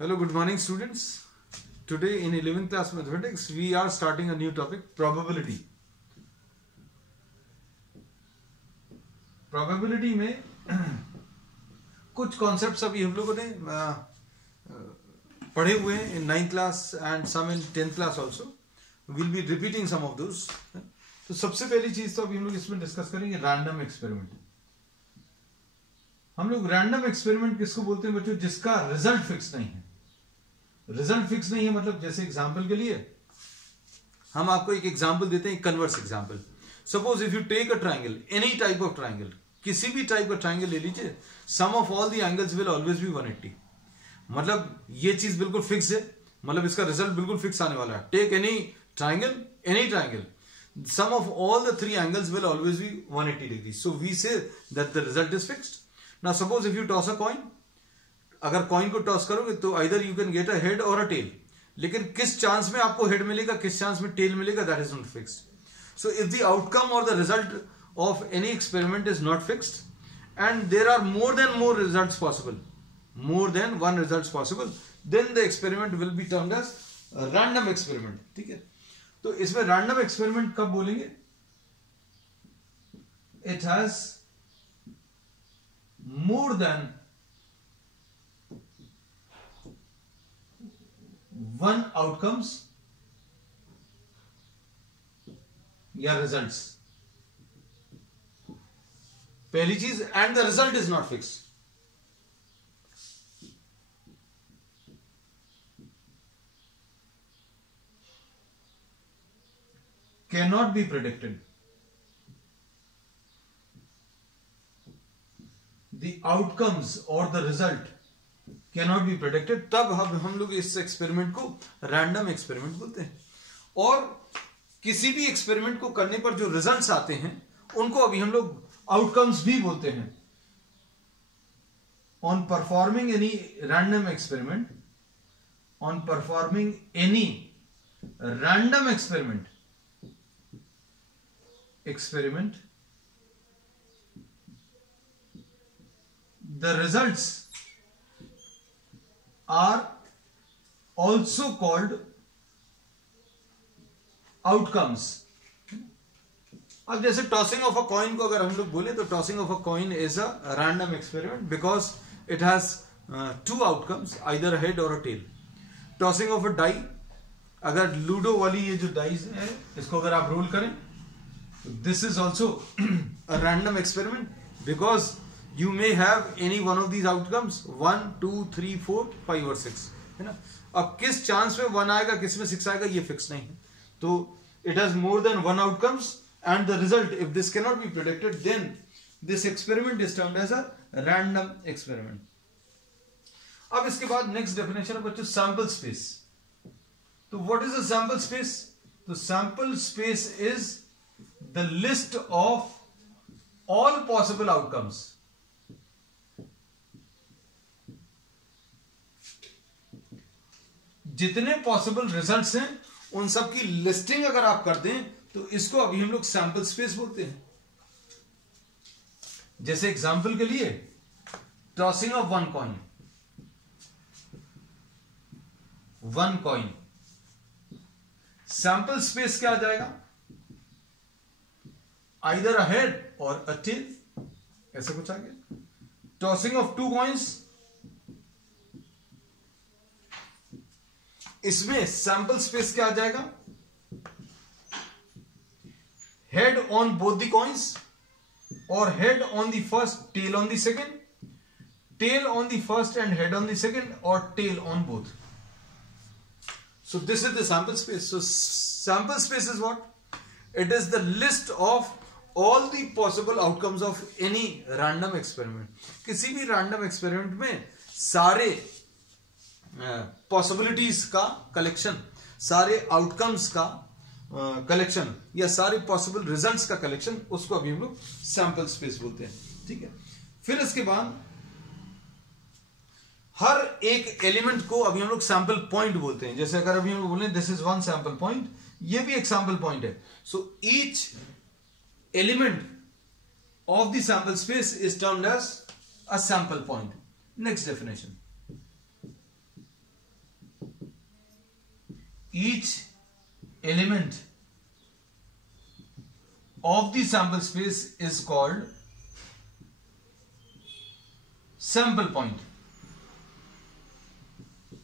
Hello, good morning students. Today in 11th class mathematics we are starting a new topic, probability. Probability में कुछ concepts अभी हम लोगों ने पढ़े हुए हैं in 9th class and some in 10th class also. We'll be repeating some of those. तो सबसे पहली चीज तो अभी हम लोग इसमें डिस्कस करेंगे रैंडम एक्सपेरिमेंट. हम लोग रैंडम एक्सपेरिमेंट किसको बोलते हैं बच्चों? जिसका रिजल्ट फिक्स नहीं है. रिजल्ट फिक्स नहीं है मतलब जैसे एग्जांपल के लिए हम आपको एक एग्जांपल देते हैं, converse example. Suppose if you take a triangle, any type of triangle, किसी भी टाइप का ट्रायंगल ले लीजिए, sum of all the angles will always be 180. मतलब ये चीज बिल्कुल फिक्स है, मतलब इसका रिजल्ट बिल्कुल फिक्स आने वाला है. Take any triangle, sum of all the three angles will always be 180 degrees. So we say that the result is fixed. Now suppose if you toss a coin, अगर coin को toss करोगे तो either you can get a head or a tail. लेकिन किस chance में आपको head मिलेगा, किस चांस में टेल मिलेगा, that is not fixed. So if the outcome or the result of any experiment is not fixed and there are more than one results possible, then the experiment will be termed as a random experiment. ठीक है. तो इसमें random experiment कब बोलेंगे? It has more than one outcomes या results. पहली चीज, and the result is not fix. cannot be predicted. The outcomes or the result cannot be predicted. तब हम लोग इस एक्सपेरिमेंट को रैंडम एक्सपेरिमेंट बोलते हैं. और किसी भी एक्सपेरिमेंट को करने पर जो रिजल्ट्स आते हैं उनको अभी हम लोग आउटकम्स भी बोलते हैं. On performing any random experiment, the results are also called outcomes. अब जैसे टॉसिंग ऑफ अ कॉइन को अगर हम लोग बोले तो tossing of a coin is a random experiment because it has two outcomes, either head or a tail. Tossing of a die, अगर Ludo वाली ये जो डाइस है इसको अगर आप रोल करें, this is also a random experiment because you may have any one of these outcomes, 1 2 3 4 5 और 6, है ना. अब किस चांस में 1 आएगा, किस में 6 आएगा, ये फिक्स नहीं है. तो it has more than one outcomes and the result, if this cannot be predicted, then this experiment is termed as a random experiment. अब इसके बाद next definition है बच्चों, sample space. तो what is a sample space? तो sample space is the list of all possible outcomes. जितने possible results हैं उन सब की लिस्टिंग अगर आप कर दें तो इसको अभी हम लोग सैंपल स्पेस बोलते हैं. जैसे एग्जांपल के लिए tossing of one coin, sample space क्या आ जाएगा? Either a head or a tail, ऐसा कुछ आ गया. टॉसिंग ऑफ टू कॉइंस, इसमें सैंपल स्पेस क्या आ जाएगा? Head on both the coins और head on the first, tail on the second, tail on the first and head on the second, और tail on both. So this is the sample space. So sample space is what? It is the list of all the possible outcomes of any random experiment. किसी भी random experiment में सारे possibilities का collection, सारे outcomes का collection या सारे possible results का collection, उसको अभी हम लोग sample space बोलते हैं. ठीक है. फिर इसके बाद हर एक एलिमेंट को अभी हम लोग सैंपल पॉइंट बोलते हैं. जैसे अगर अभी हम लोग बोले this is one sample point, ये भी एक सैंपल पॉइंट है. So each element of the sample space is termed as a sample point. Next definition, each element of the sample space is called sample point.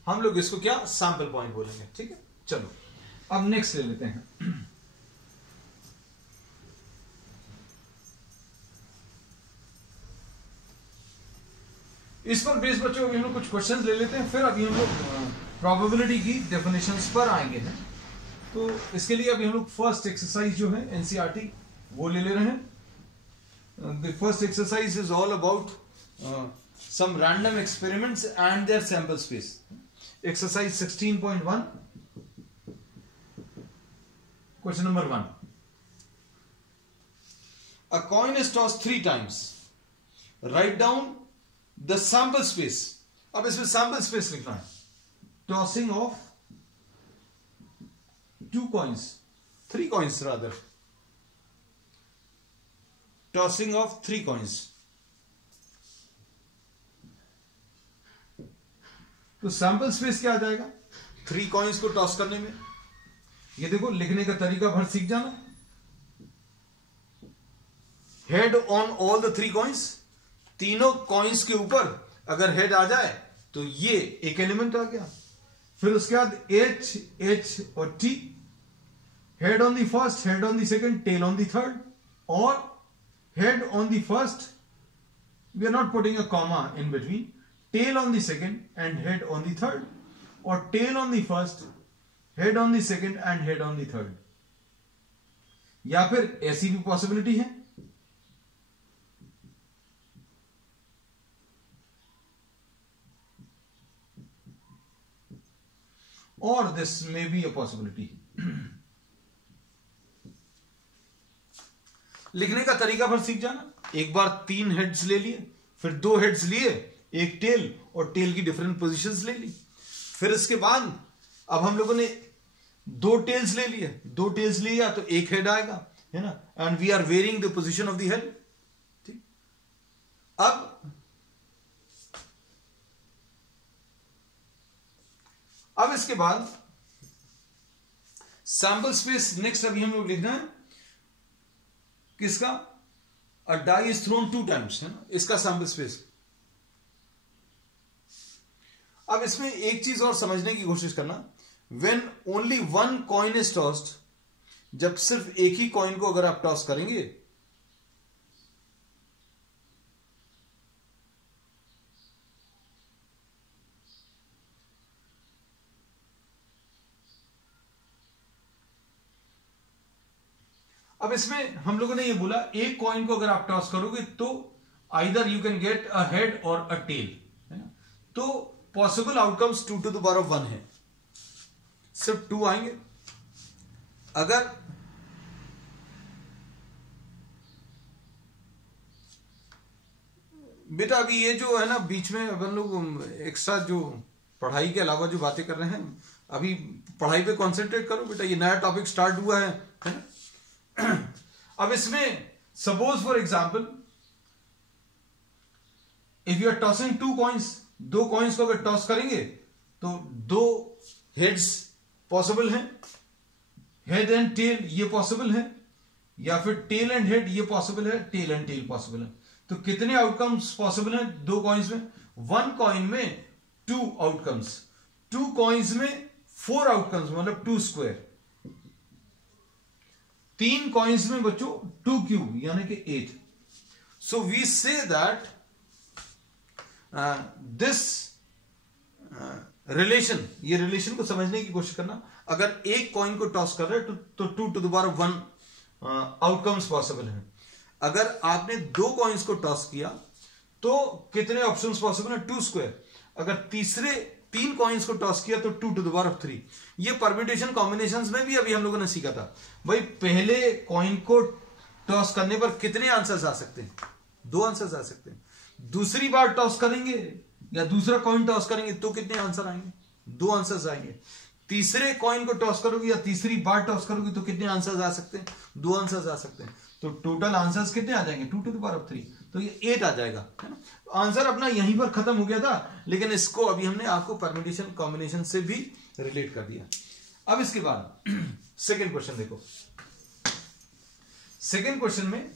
हम लोग इसको क्या sample point बोलेंगे. ठीक है, चलो अब नेक्स्ट ले लेते हैं. इस पर बेस बच्चों अभी हम लोग कुछ क्वेश्चंस ले लेते हैं, फिर अभी हम लोग प्रोबेबिलिटी की डेफिनेशंस पर आएंगे हैं. तो इसके लिए अभी हम लोग फर्स्ट एक्सरसाइज जो है एनसीईआरटी वो ले रहे हैं. The first exercise is all about some random experiments and their sample space. Exercise 16.1, question number 1. A coin is tossed 3 times. Write down the sample space. अब इसमें sample space लिखना है. Tossing of 2 coins, 3 coins rather. Tossing of 3 coins. तो sample space क्या आ जाएगा 3 coins को toss करने में. ये देखो लिखने का तरीका भर सीख जाना. Head on all the 3 coins, तीनों कॉइन्स के ऊपर अगर हेड आ जाए तो ये एक एलिमेंट आ गया. फिर उसके बाद एच एच और T, head on the first, head on the second, tail on the third, और head on the first, we are not putting a comma in between, tail on the second and head on the third, or tail on the first, head on the second and head on the third. या फिर ऐसी भी possibility है और this may be a possibility. लिखने का तरीका भर सीख जाना. एक बार 3 हेड्स ले लिए, फिर 2 हेड्स लिए, एक टेल और टेल की डिफरेंट पोजीशंस ले ली. फिर इसके बाद अब हम लोगों ने 2 टेल्स ले लिए, 2 टेल्स लिया तो एक हेड आएगा, है ना. And we are varying the position of the head. ठीक, अब इसके बाद सैंपल स्पेस नेक्स्ट अभी हम लोग लिखना है किसका. अ डाई इज थ्रोन 2 टाइम्स, है ना, इसका सैंपल स्पेस. अब इसमें एक चीज और समझने की कोशिश करना. When only 1 coin is tossed, जब सिर्फ एक ही कॉइन को अगर आप टॉस करेंगे अब इसमें हम लोगों ने ये बोला एक कॉइन को अगर आप टॉस करोगे तो either you can get a head or a tell, है ना. तो possible outcomes 2 to the power of 1 है, सिर्फ 2 आएंगे. अगर बेटा अभी ये जो है ना बीच में अपन लोग एक्स्ट्रा जो पढ़ाई के अलावा जो बातें कर रहे हैं, अभी पढ़ाई पे कंसंट्रेट करो बेटा. ये नया टॉपिक स्टार्ट हुआ है ना. अब इसमें suppose for example if you are tossing 2 coins, 2 coins को अगर टॉस करेंगे तो 2 हेड्स पॉसिबल हैं, हेड एंड टेल ये पॉसिबल है, या फिर टेल एंड हेड ये पॉसिबल है, टेल एंड टेल पॉसिबल है. तो कितने आउटकम्स पॉसिबल हैं 2 कॉइन्स में. 1 कॉइन में 2 आउटकम्स, 2 कॉइन्स में 4 आउटकम्स, मतलब 2 स्क्वायर. 3 कॉइन्स में बच्चों 2 क्यूब यानी कि 8. So we say that this relation, ये रिलेशन को समझने की कोशिश करना. अगर एक कॉइन को टॉस कर रहे हैं तो 2 to the power of 1 outcomes possible है. अगर आपने 2 कॉइन्स को टॉस किया तो कितने ऑप्शंस पॉसिबल है 2 स्क्वायर. अगर 3 कॉइन्स को टॉस किया तो 2 to the power of 3. ये परम्यूटेशन कॉम्बिनेशंस में भी अभी हम लोगों ने सीखा था. भाई पहले कॉइन को टॉस करने पर कितने आंसर्स आ सकते हैं, 2 आंसर्स आ सकते हैं. दूसरी बार टॉस करेंगे या दूसरा कॉइन टॉस करेंगे तो कितने आंसर आएंगे, 2 आंसर्स आएंगे. तीसरे कॉइन को टॉस करोगे या तीसरी बार टॉस करोगे तो कितने आंसर्स आ सकते हैं, 2 आंसर्स आ सकते हैं. तो टोटल आंसर्स कितने आ जाएंगे 2 to the power of 3. तो ये 8 आ जाएगा, है ना. आंसर अपना यहीं पर खत्म हो गया था, लेकिन इसको अभी हमने आपको परम्यूटेशन कॉम्बिनेशन से भी रिलेट कर दिया. अब इसके बाद सेकेंड क्वेश्चन देखो। सेकेंड क्वेश्चन में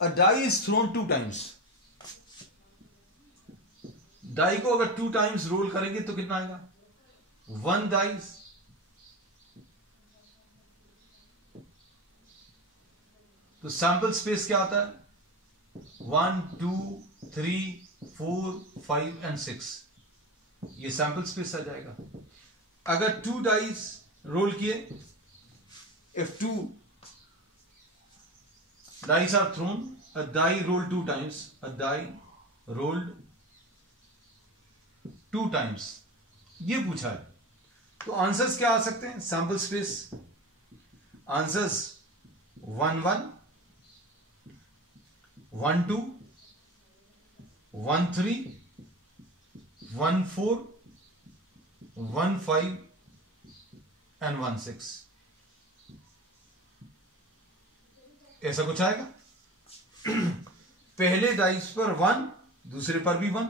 a die is thrown 2 times। Die को अगर 2 टाइम्स रोल करेंगे तो कितना आएगा? 1 डाइस तो सैंपल स्पेस क्या आता है? 1 2 3 4 5 एंड 6, ये सैंपल स्पेस आ जाएगा। अगर 2 डाइस रोल किए, if 2 dice are thrown, a die rolled 2 times, a die rolled 2 times, ये पूछा है। तो आंसर्स क्या आ सकते हैं? सैंपल स्पेस आंसर्स 1 1 1 2 1 3 1 4 1 5 एंड 1 6, ऐसा कुछ आएगा। पहले डाइस पर 1, दूसरे पर भी 1,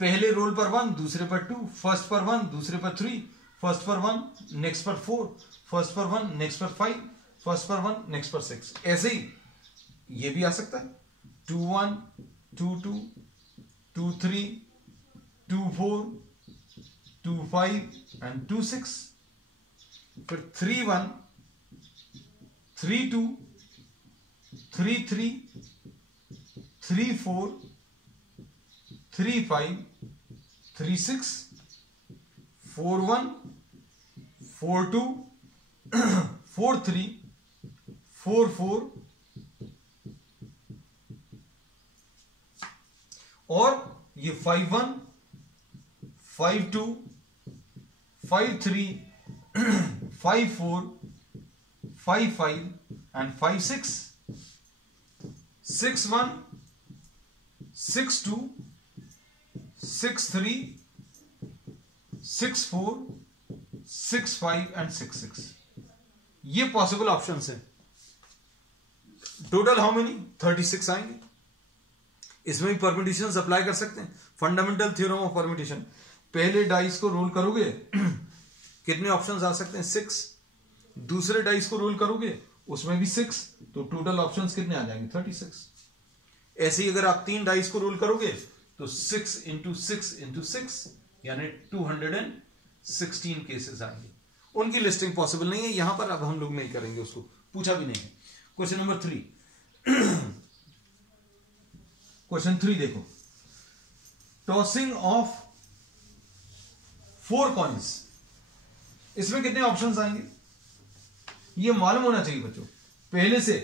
पहले रोल पर 1, दूसरे पर 2, फर्स्ट पर 1, दूसरे पर 3, फर्स्ट पर 1, नेक्स्ट पर 4, फर्स्ट पर 1, नेक्स्ट पर 5, फर्स्ट पर 1, नेक्स्ट पर 6, ऐसे ही ये भी आ सकता है। 2 1 2 2 2 3 2 4 2 5 एंड 2 6, फिर 3 1 3 2 3 3 3 4 3 5 3 6 4 1 4 2 4 3 4 4, और ये 5 1 5 2 5 3 5 4 5 5 एंड 5 6 6 1 6 2 6 3 6 4 6 5 एंड 6 6, ये पॉसिबल ऑप्शंस हैं। Total how many? 36 आएंगे। इसमें भी परम्यूटेशंस अप्लाई कर सकते हैं। फंडामेंटल थ्योरम ऑफ परम्यूटेशन, पहले डाइस को रोल करोगे कितने ऑप्शंस आ सकते हैं? 6। दूसरे डाइस को रोल करोगे उसमें भी 6, तो टोटल ऑप्शंस कितने आ जाएंगे? 36। ऐसे ही अगर आप 3 डाइस को रोल करोगे तो 6 इंटू 6 इंटू 6 यानी 216 केसेस आएंगे। उनकी लिस्टिंग पॉसिबल नहीं है यहां पर, अब हम लोग नहीं करेंगे, उसको पूछा भी नहीं है। क्वेश्चन नंबर 3 क्वेश्चन 3 देखो, टॉसिंग ऑफ 4 कॉइन्स, इसमें कितने ऑप्शंस आएंगे ये मालूम होना चाहिए बच्चों पहले से।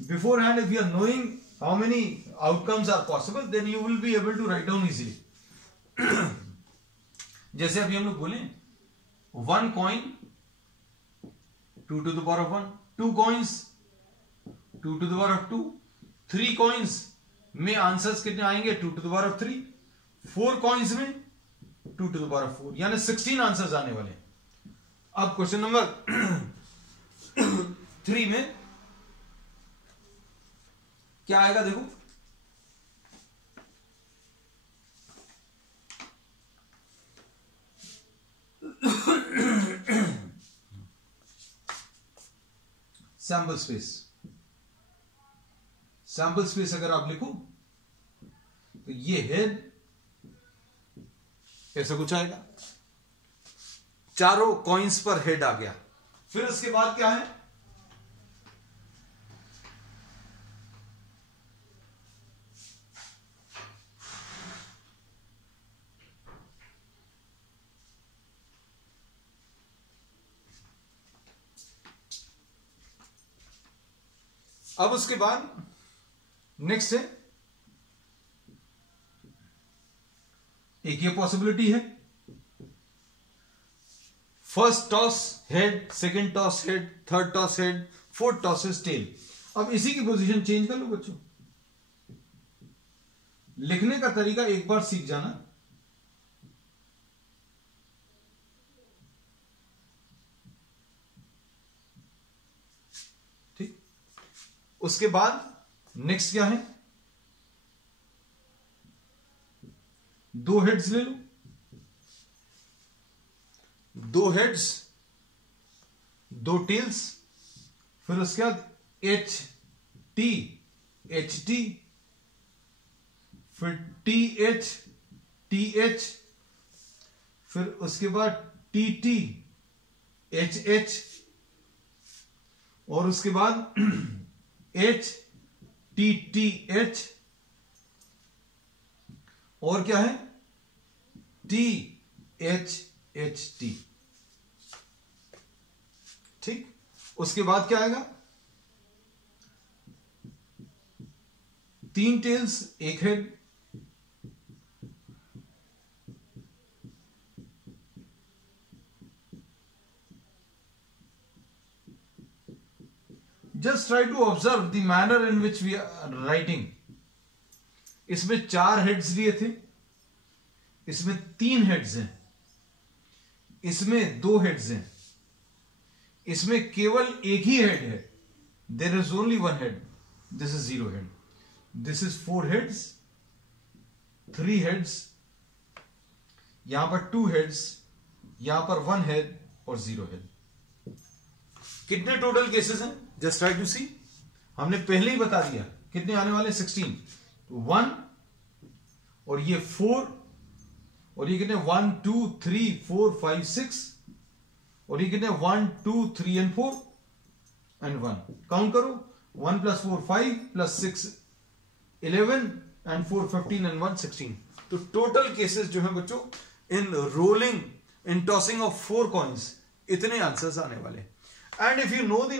Beforehand if you are knowing how many outcomes are possible, then you will be able to write down easily. जैसे अभी हम लोग बोले 1 coin 2 to the power of 1, 2 coins 2 to the power of 2, 3 coins में answers कितने आएंगे? 2 to the power of 3, 4 coins में 2 to the power of 4, यानी 16 आंसर्स आने वाले हैं। अब क्वेश्चन नंबर 3 में क्या आएगा देखो, सैंपल स्पेस। सैंपल स्पेस अगर आप लिखो तो ये हेड ऐसा कुछ आएगा, चारों कॉइन्स पर हेड आ गया। फिर उसके बाद क्या है? अब उसके बाद नेक्स्ट है, एक ये पॉसिबिलिटी है, first toss head, second toss head, third toss head, fourth toss is tail. अब इसी की पोजीशन चेंज कर लो बच्चों। लिखने का तरीका एक बार सीख जाना, ठीक। उसके बाद नेक्स्ट क्या है? दो हेड्स ले लो, दो हेड्स, दो टेल्स, फिर उसके बाद एच टी, फिर टी एच, फिर उसके बाद टी एच, और उसके बाद एच, और क्या है टी। ठीक, उसके बाद क्या आएगा, तीन टेल्स एक head, just try to observe the manner in which we are writing. इसमें चार हेड्स दिए थे, इसमें तीन हेड्स हैं, इसमें दो हेड्स हैं, इसमें केवल एक ही हेड है, there is only one head, this is zero head, this is four heads, three heads, यहां पर टू हेड्स, यहां पर वन हेड और जीरो हेड। कितने टोटल केसेस हैं, जस्ट ट्राई टू सी। हमने पहले ही बता दिया कितने आने वाले, 16, तो 1 और ये 4 और ये कितने 1 2 3 4 5 6 और ये कितने 1 2 3 and 4 and 1, काउंट करो, 1 + 4 5 + 6 11 and 4 15 and 1 16। तो टोटल केसेस जो है बच्चों in rolling, in tossing of 4 coins, इतने आंसर्स आने वाले। And if you know the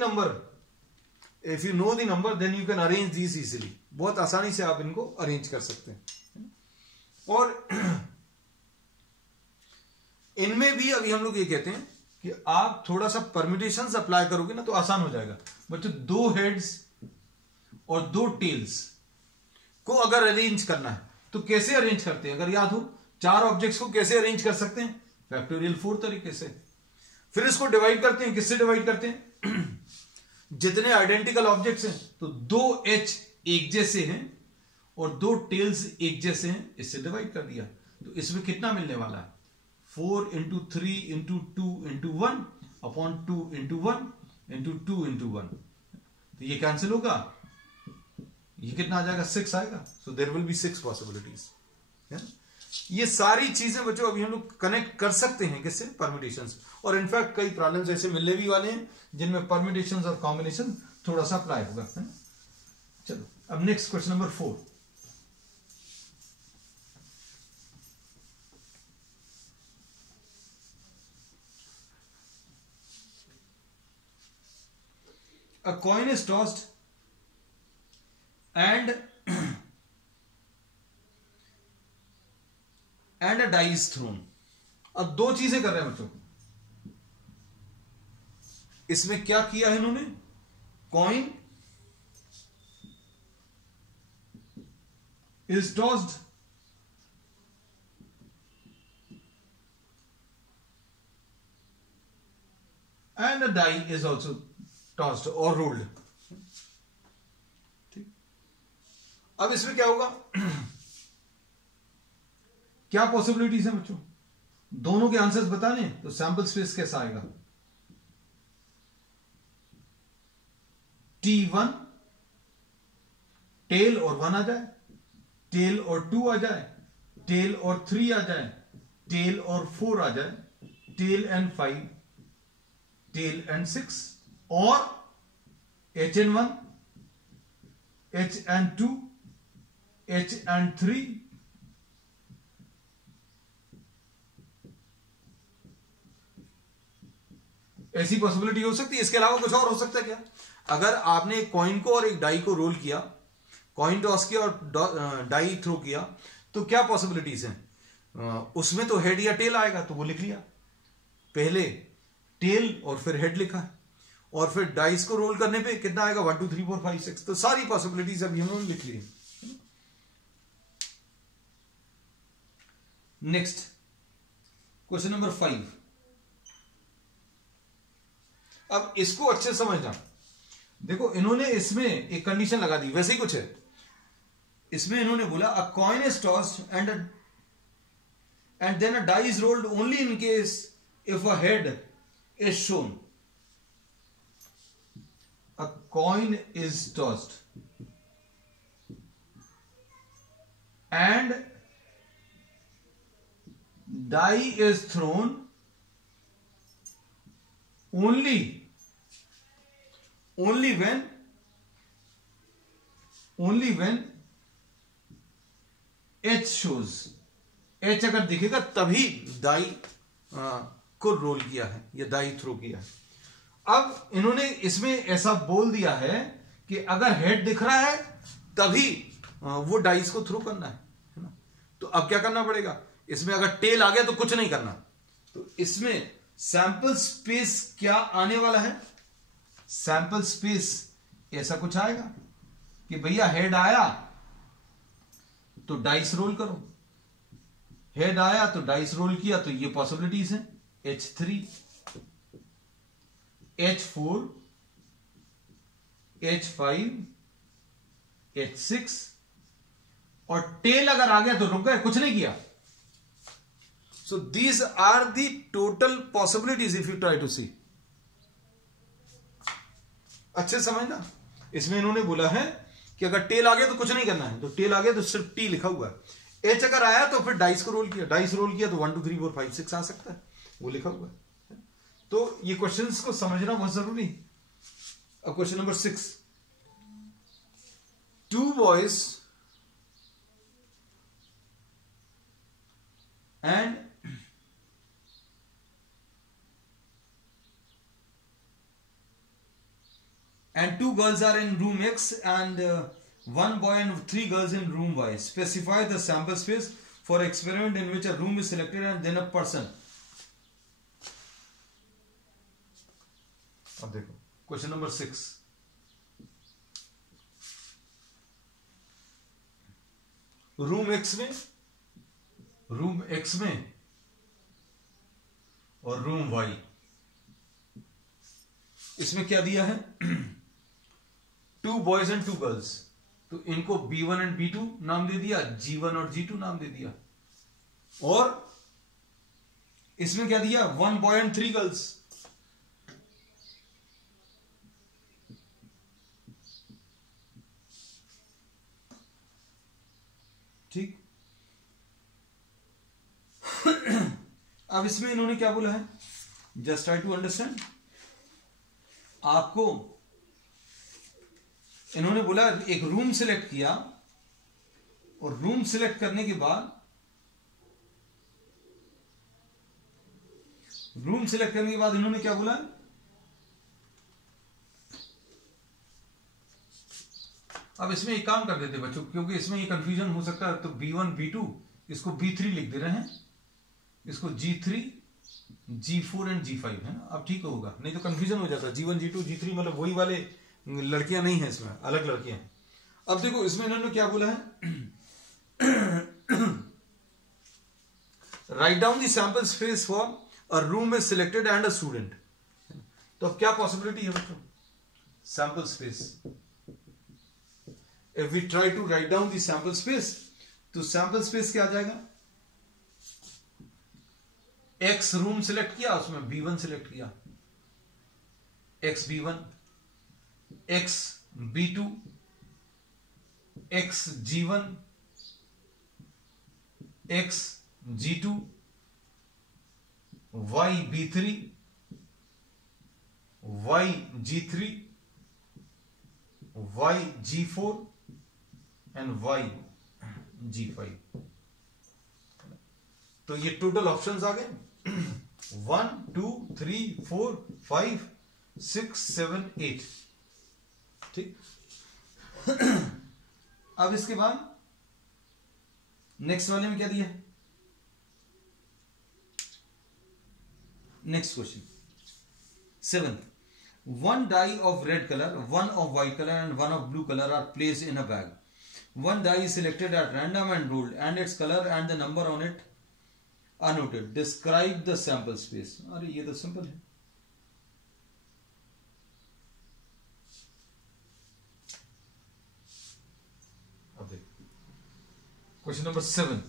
number then you can arrange these easily, बहुत आसानी से आप इनको अरेंज कर सकते हैं। और इनमें भी अभी हम लोग ये कहते हैं कि आप थोड़ा सा परम्यूटेशंस अप्लाई करोगे ना तो आसान हो जाएगा। बच्चों दो हेड्स और दो टेल्स को अगर अरेंज करना है तो कैसे अरेंज करते हैं, अगर याद हो, चार ऑब्जेक्ट्स को कैसे अरेंज कर सकते हैं, फैक्टोरियल 4 तरीके से। फिर इसको डिवाइड करते हैं, किससे डिवाइड करते हैं, जितने आइडेंटिकल ऑब्जेक्ट्स हैं तो दो एच एक जैसे हैं और दो टेल्स एक जैसे हैं, इससे डिवाइड कर दिया। तो इसमें कितना मिलने वाला है, 4 × 3 × 2 × 1 अपॉन 2 × 1 × 2 × 1, तो ये कैंसिल होगा, ये कितना आ जाएगा, 6 आएगा। So there will be 6 possibilities. ये सारी चीजें बच्चों अभी हम लोग कनेक्ट कर सकते हैं किससे, परम्यूटेशंस। और इनफैक्ट कई प्रॉब्लम्स ऐसे मिलने भी वाले हैं जिनमें परम्यूटेशंस और कॉम्बिनेशन थोड़ा सा अप्लाई होगा, है ना। चलो अब next question number 4। A coin is tossed and a die is thrown। अब दो चीजें कर रहे हैं बच्चों, इसमें क्या किया है इन्होंने, coin is tossed and a die is also tossed और रोल्ड। ठीक, अब इसमें क्या होगा, क्या पॉसिबिलिटीज है बच्चों, दोनों के आंसर्स बताने तो सैंपल स्पेस कैसा आएगा, T1 टेल और 1 आ जाए, टेल और 2 आ जाए, टेल और 3 आ जाए, टेल और 4 आ जाए, टेल एंड 5, टेल एंड 6, और HN1, HN2, HN3, ऐसी पॉसिबिलिटी हो सकती है। इसके अलावा कुछ और हो सकता है क्या, अगर आपने एक कॉइन को और एक डाई को रोल किया, कॉइन टॉस किया और डाई थ्रो किया, तो क्या पॉसिबिलिटीज हैं, उसमें तो हेड या टेल आएगा, तो वो लिख लिया, पहले टेल और फिर हेड लिखा है, और फिर डाइस को रोल करने पे कितना आएगा, 1 2 3 4 5 6, तो सारी पॉसिबिलिटीज अभी हम लोग लिख लिए। Next question number 5। अब इसको अच्छे से समझना, देखो इन्होंने इसमें एक कंडीशन लगा दी, वैसे ही कुछ है, इसमें इन्होंने बोला अ coin is tossed and then a die is rolled only in case if a head is shown. A coin is tossed and die is thrown only when H shows. H अगर दिखेगा तभी दाई को रोल किया है या दाई throw किया है. अब इन्होंने इसमें ऐसा बोल दिया है कि अगर हेड दिख रहा है तभी वो डाइस को थ्रो करना है ना. तो अब क्या करना पड़ेगा, इसमें अगर टेल आ गया तो कुछ नहीं करना. तो इसमें सैंपल स्पेस क्या आने वाला है, सैंपल स्पेस ऐसा कुछ आएगा कि भैया हेड आया तो डाइस रोल करो, हेड आया तो डाइस रोल किया. तो ये पॉसिबिलिटीज हैं H3, H4, H5, H6 और टेल अगर आ गया तो रुक गए, कुछ नहीं किया. So these are the total possibilities if you try to see. अच्छे समझना, इसमें इन्होंने बोला है कि अगर टेल आ गया तो कुछ नहीं करना है. तो टेल आ गया तो सिर्फ टी लिखा हुआ है. एच अगर आया तो फिर डाइस को रोल किया, डाइस रोल किया तो 1 2 3 4 5 6 आ सकता है, वो लिखा हुआ है. तो ये क्वेश्चंस को समझना बहुत जरूरी. अब question number 6. 2 boys and 2 girls are in room X and 1 boy and 3 girls in room Y. Specify the sample space for experiment in which a room is selected and then a person. अब देखो question number 6. Room X में और room Y, इसमें क्या दिया है 2 boys and 2 girls. तो इनको B1 and B2 नाम दे दिया, G1 और G2 नाम दे दिया. और इसमें क्या दिया 1 boy and 3 girls. ठीक. अब इसमें इन्होंने क्या बोला है, जस्ट ट्राई टू अंडरस्टैंड. आपको इन्होंने बोला एक रूम सिलेक्ट किया और रूम सिलेक्ट करने के बाद इन्होंने क्या बोला, अब इसमें एक काम कर देते बच्चों, क्योंकि इसमें ये कंफ्यूजन हो सकता है. तो B1 B2 इसको B3 लिख दे रहे हैं, इसको G3 G4 एंड G5 है ना. अब ठीक होगा, नहीं तो कंफ्यूजन हो जाता है. G1 G2 G3 मतलब वही वाले लड़कियां नहीं है, इसमें अलग लड़कियां हैं. अब देखो इसमें इन्होंने क्या बोला है, write down the sample space for a room is selected and a student. तो अब क्या पॉसिबिलिटी है बच्चों, sample space. If we try to write down the sample space, तो सैंपल स्पेस क्या आ जाएगा, X रूम सिलेक्ट किया, उसमें B1 सिलेक्ट किया, X B1, X B2, X G1, X G2, Y B3, Y G3, Y G4 and Y G5. तो ये total options आ गए 1 2 3 4 5 6 7 8. ठीक. अब इसके बाद नेक्स्ट वाले में क्या दिया है, next question 7. 1 die of red color, 1 of white color and 1 of blue color are placed in a bag. 1 die is selected at random and rolled and its color and the number on it are noted. Describe the sample space. अरे ये तो simple है. अब देख question number 7.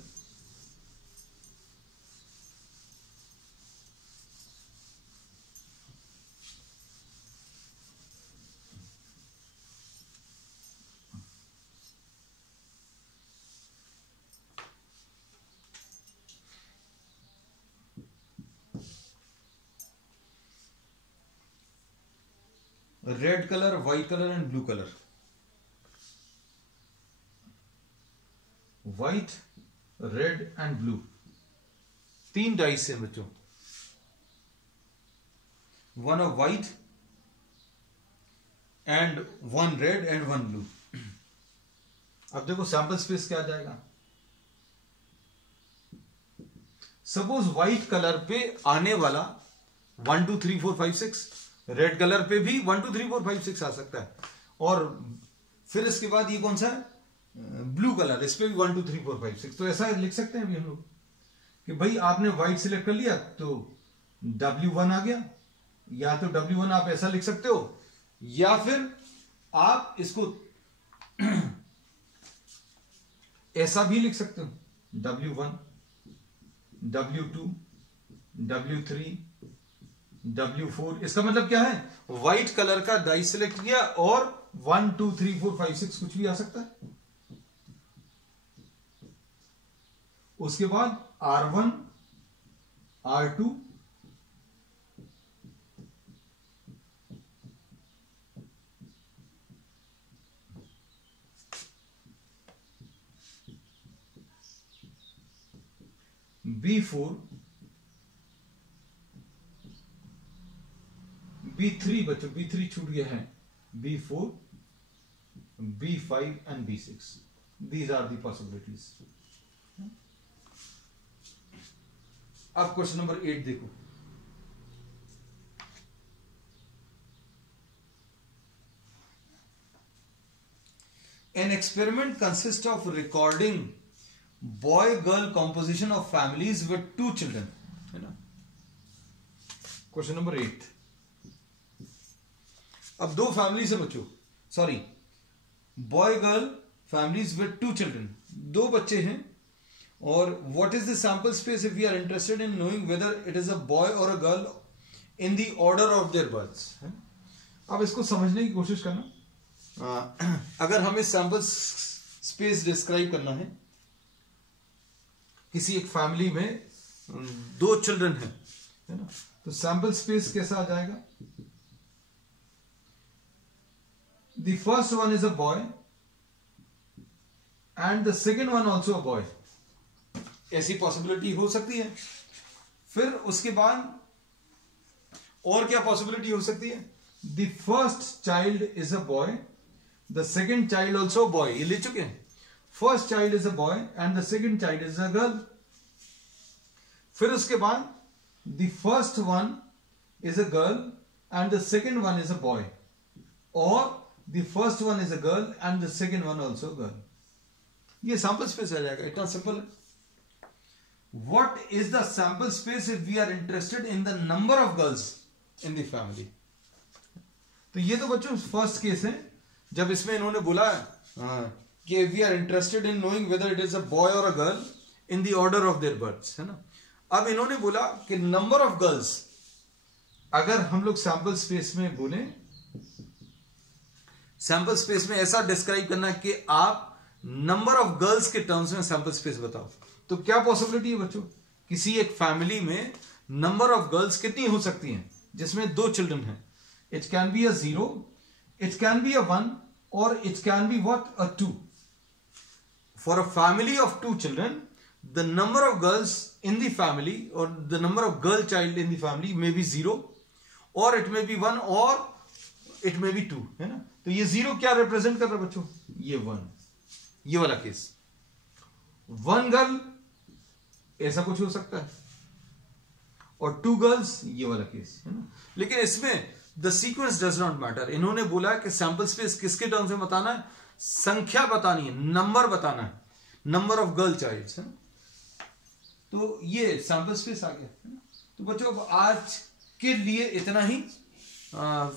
Red colour, white colour and blue colour. White, red and blue, 3 dice है बच्चों. One of white and 1 red and 1 blue. अब देखो सैंपल स्पेस क्या आ जाएगा. सपोज व्हाइट कलर पे आने वाला 1 2 3 4 5 6, रेड कलर पे भी 1 2 3 4 5 6 आ सकता है. और फिर इसके बाद ये कौन सा है, ब्लू कलर, इस पे भी 1 2 3 4 5 6. तो ऐसा लिख सकते हैं अभी हम लोग कि भाई आपने व्हाइट सिलेक्ट कर लिया तो W1 आ गया. या तो W1 आप ऐसा लिख सकते हो, या फिर आप इसको ऐसा भी लिख सकते हो, W1, W2, W3, W4. इसका मतलब क्या है, व्हाइट कलर का डाई सिलेक्ट किया और 1 2 3 4 5 6 कुछ भी आ सकता है. उसके बाद R1, R2, B4, B3, बच्चों B3 छूट गया है, B4, B5 and B6. These are the possibilities. अब क्वेश्चन नंबर 8 देखो. An experiment consists of recording boy-girl composition of families with 2 children. है ना. Question number 8. अब 2 फैमिली से बच्चों, sorry, boy girl families with 2 children, 2 बच्चे हैं. और what is the sample space if we are interested in knowing whether it is a boy or a girl in the order of their births. अब इसको समझने की कोशिश करना. अगर हमें सैंपल स्पेस डिस्क्राइब करना है, किसी एक फैमिली में 2 चिल्ड्रन है ना, तो सैंपल स्पेस कैसा आ जाएगा. The first one is a boy and the second one also a boy. ऐसी पॉसिबिलिटी हो सकती है. फिर उसके बाद और क्या पॉसिबिलिटी हो सकती है. The first child is a boy, the second child also a boy. ये ले चुके हैं. First child is a boy and the second child is a girl. फिर उसके बाद the first one is a girl and the second one is a boy, or the first one is a girl and the second one also a girl. ये sample space आ जाएगा. इतना simple है. What is the sample space if we are interested in the number of girls in the family? तो ये तो बच्चों first case है, जब इसमें इन्होंने बोला कि we are interested in knowing whether it is a boy or a girl in the order of their births, है ना. अब इन्होंने बोला कि नंबर ऑफ गर्ल्स, अगर हम लोग सैंपल स्पेस में बोले, सैंपल स्पेस में ऐसा डिस्क्राइब करना कि आप नंबर ऑफ गर्ल्स के टर्म्स में सैंपल स्पेस बताओ, तो क्या पॉसिबिलिटी है बच्चों. किसी एक फैमिली में नंबर ऑफ गर्ल्स कितनी हो सकती हैं जिसमें 2 चिल्ड्रन हैं. It can be a 0, it can be a 1, और it can be what, a 2. For a family of 2 children, the number of girls in the family or the number of girl child in the family may be 0, or it may be 1, or it may be 2, है ना. तो ये 0 क्या represent कर रहा है बच्चों, ये 1, ये वाला केस. 1 गर्ल ऐसा कुछ हो सकता है, और 2 गर्ल्स ये वाला केस, है ना. लेकिन इसमें the sequence does not matter. इन्होंने बोला कि सैंपल स्पेस किसके टर्म्स में बताना है, संख्या बतानी है, नंबर बताना है, नंबर ऑफ गर्ल चाइल्ड्स, है ना. तो ये सैंपल स्पेस आ गया, है ना. तो बच्चों अब आज के लिए इतना ही.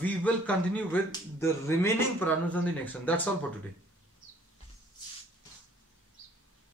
We will continue with the remaining problems on the next one. That's all for today.